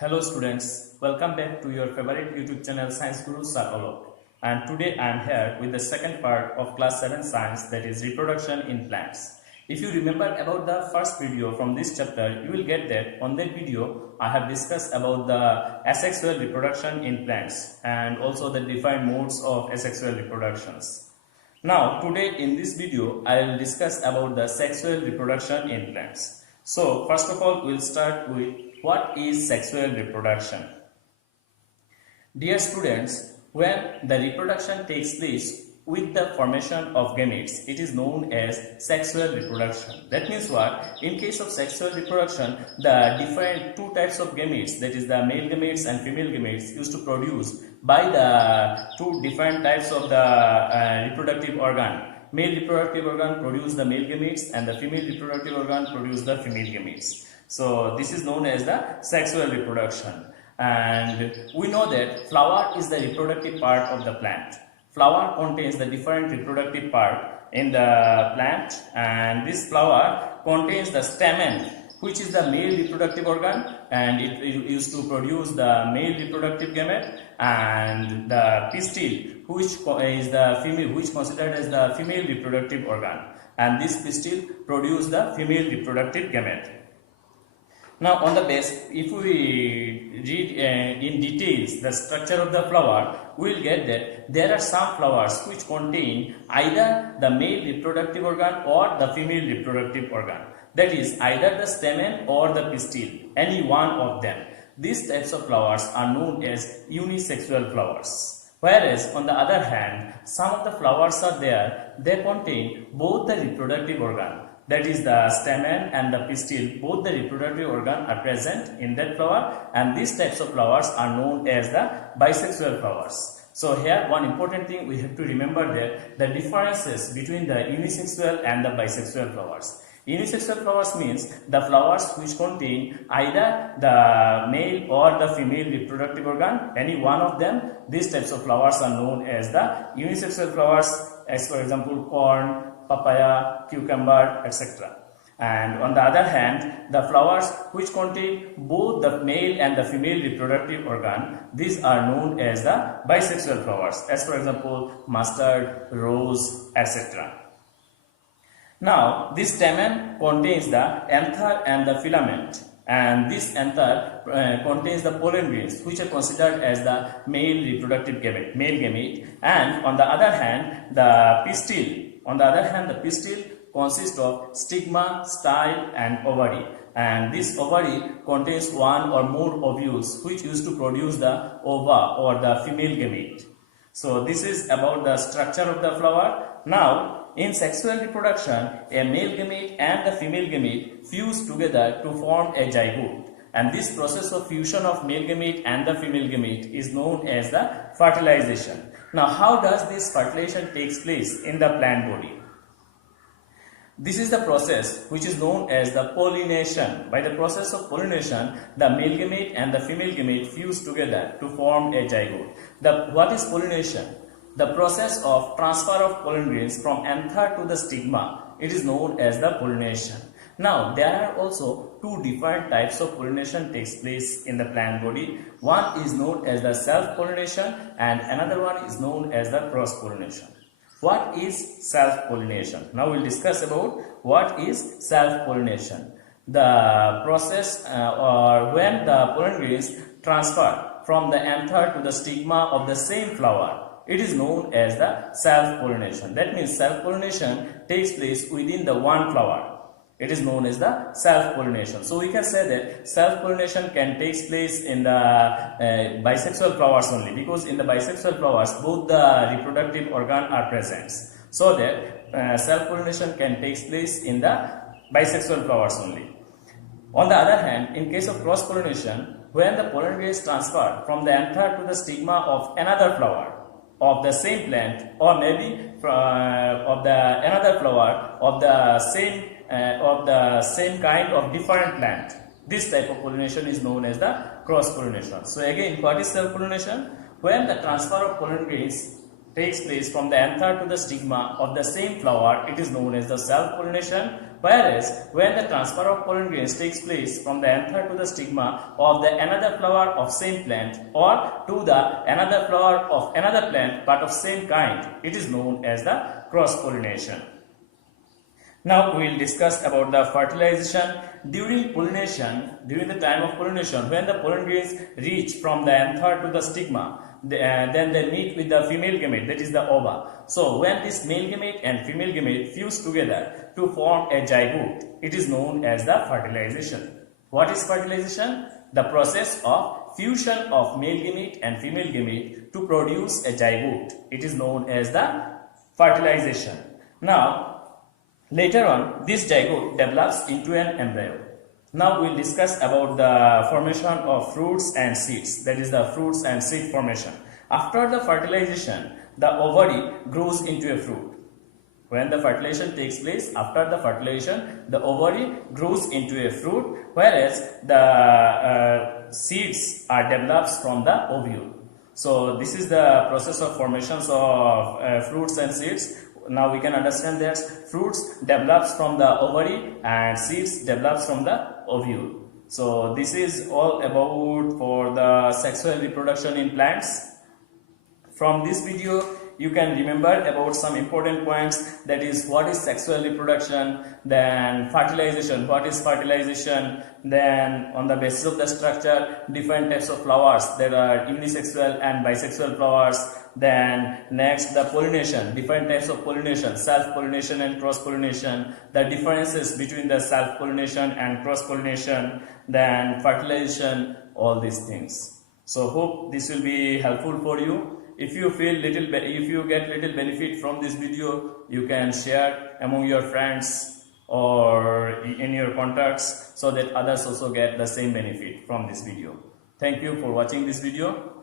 Hello students, welcome back to your favorite YouTube channel Science Guru Sir Alok. And today I am here with the second part of class 7 science, that is reproduction in plants. If you remember about the first video from this chapter, you will get that on that video I have discussed about the asexual reproduction in plants and also the different modes of asexual reproductions. Now today in this video I will discuss about the sexual reproduction in plants. So first of all we will start with what is sexual reproduction. Dear students, when the reproduction takes place with the formation of gametes, it is known as sexual reproduction. That means what? In case of sexual reproduction, the different two types of gametes, that is the male gametes and female gametes, used to produce by the two different types of the reproductive organ. Male reproductive organ produce the male gametes and the female reproductive organ produce the female gametes. So this is known as the sexual reproduction. And we know that flower is the reproductive part of the plant. Flower contains the different reproductive part in the plant, and this flower contains the stamen, which is the male reproductive organ, and it used to produce the male reproductive gamete, and the pistil, which is the female, which considered as the female reproductive organ, and this pistil produce the female reproductive gamete. Now on the base, if we read in details the structure of the flower, we will get that there are some flowers which contain either the male reproductive organ or the female reproductive organ. That is either the stamen or the pistil, any one of them. These types of flowers are known as unisexual flowers. Whereas on the other hand, some of the flowers are there, they contain both the reproductive organ, that is the stamen and the pistil, both the reproductive organ are present in that flower, and these types of flowers are known as the bisexual flowers. So here one important thing we have to remember that the differences between the unisexual and the bisexual flowers. Unisexual flowers means the flowers which contain either the male or the female reproductive organ, any one of them. These types of flowers are known as the unisexual flowers, as for example corn, papaya, cucumber, etc. And on the other hand, the flowers which contain both the male and the female reproductive organ, these are known as the bisexual flowers, as for example mustard, rose, etc. Now this stamen contains the anther and the filament, and this anther contains the pollen grains, which are considered as the male reproductive gamete, male gamete, and on the other hand the pistil. On the other hand, the pistil consists of stigma, style, and ovary, and this ovary contains one or more ovules which used to produce the ova or the female gamete. So this is about the structure of the flower. Now in sexual reproduction, a male gamete and the female gamete fuse together to form a zygote, and this process of fusion of male gamete and the female gamete is known as the fertilization. Now how does this fertilization takes place in the plant body? This is the process which is known as the pollination. By the process of pollination, the male gamete and the female gamete fuse together to form a zygote. What is pollination? The process of transfer of pollen grains from anther to the stigma. It is known as the pollination. Now there are also two different types of pollination takes place in the plant body. One is known as the self-pollination and another one is known as the cross-pollination. What is self-pollination? Now we will discuss about what is self-pollination. The process or when the pollen grains transfer from the anther to the stigma of the same flower, it is known as the self-pollination. That means self-pollination takes place within the one flower. It is known as the self-pollination. So we can say that self-pollination can take place in the bisexual flowers only, because in the bisexual flowers both the reproductive organ are present. So that self-pollination can take place in the bisexual flowers only. On the other hand, in case of cross-pollination, when the pollen grains transfer from the anther to the stigma of another flower of the same plant, or maybe of the another flower of the same kind of different plant, this type of pollination is known as the cross pollination. So again, what is self pollination? When the transfer of pollen grains takes place from the anther to the stigma of the same flower, it is known as the self pollination. Whereas when the transfer of pollen grains takes place from the anther to the stigma of the another flower of same plant or to the another flower of another plant but of same kind, it is known as the cross pollination. Now we will discuss about the fertilization. During pollination, during the time of pollination, when the pollen grains reach from the anther to the stigma, then they meet with the female gamete, that is the ova. So when this male gamete and female gamete fuse together to form a zygote, it is known as the fertilization. What is fertilization? The process of fusion of male gamete and female gamete to produce a zygote. It is known as the fertilization. Now, later on, this zygote develops into an embryo. Now we will discuss about the formation of fruits and seeds, that is the fruits and seed formation. After the fertilization, the ovary grows into a fruit. When the fertilization takes place, after the fertilization, the ovary grows into a fruit, whereas the seeds are developed from the ovule. So this is the process of formations of fruits and seeds. Now we can understand that fruits develops from the ovary and seeds develops from the ovule. So this is all about for the sexual reproduction in plants. From this video you can remember about some important points, that is what is sexual reproduction, then fertilization, what is fertilization, then on the basis of the structure different types of flowers, there are unisexual and bisexual flowers. Then next the pollination, different types of pollination, self-pollination and cross-pollination, the differences between the self-pollination and cross-pollination, then fertilization, all these things. So hope this will be helpful for you. If you feel if you get little benefit from this video, you can share among your friends or in your contacts so that others also get the same benefit from this video. Thank you for watching this video.